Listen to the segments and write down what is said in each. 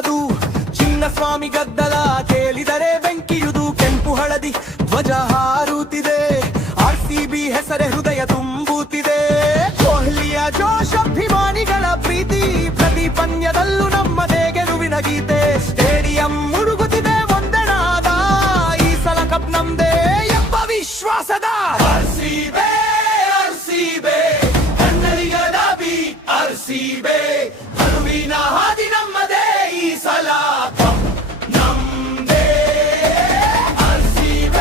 ಅದು ಚಿನ್ನಸ್ವಾಮಿ ಗದ್ದಲ ಕೇಳಿದರೆ ಬೆಂಕಿಯುದು ಕೆಂಪು ಹಳದಿ ಧ್ವಜ ಹಾರುತ್ತಿದೆ RCB ಹೆಸರೇ ಹೃದಯ ತುಂಬುತ್ತಿದೆ ಕೊಹ್ಲಿಯ ಜೋಶ್ ಅಭಿಮಾನಿಗಳ ಪ್ರೀತಿ ಪ್ರತಿ ಪಂದ್ಯದಲ್ಲೂ ನಮ್ಮದೇ ಗೆಲುವಿನ ಗೀತೆ ಸ್ಟೇಡಿಯಂ ಮುಳುಗುತ್ತಿದೆ ಒಂದೆನಾದ ಈ ಸಲ ಕಪ್ ನಮ್ದೇ ಎಂಬ ವಿಶ್ವಾಸದ RCB ಕನ್ನಡಿಗರ ಬಿ RCB ಹರುವಿನ ಹಾದಿ ನಮ್ಮದೇ ಈ ಸಲ ಕಪ್ ನಮ್ದೇ RCB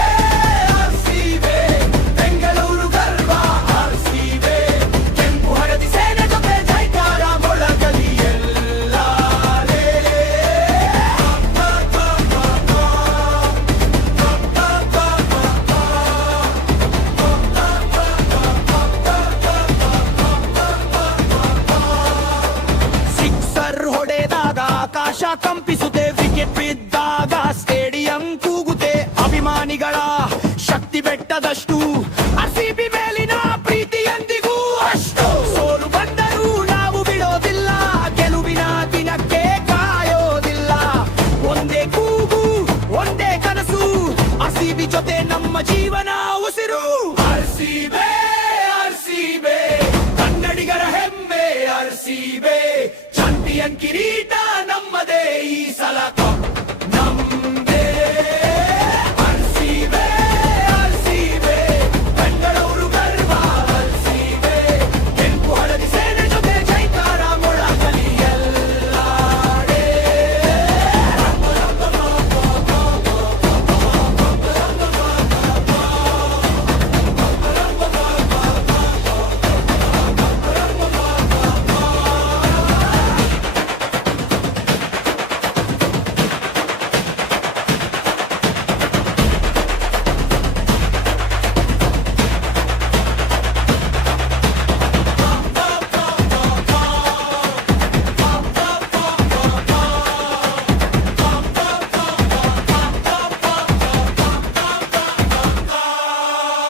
ಬೆಂಗಳೂರು ಗರ್ವ RCB ಕೆಂಪು ಹಳದಿ ಸೇನೆ ಜೊತೆ ಜೈಕಾರ ಮೊಳಗಲಿ ಎಲ್ಲಾರೇ ಸಿಕ್ಸರ್ ಹೊಡೆದಾಗ ಆಕಾಶ ಕಂಪಿಸುತ್ತೆ ವಿಕೆಟ್ ಬಿದ್ದಾಗ ಸ್ಟೇಡಿಯಂ ಕೂಗುತ್ತೆ ಅಭಿಮಾನಿಗಳ ಶಕ್ತಿ ಬೆಟ್ಟದಷ್ಟು RCB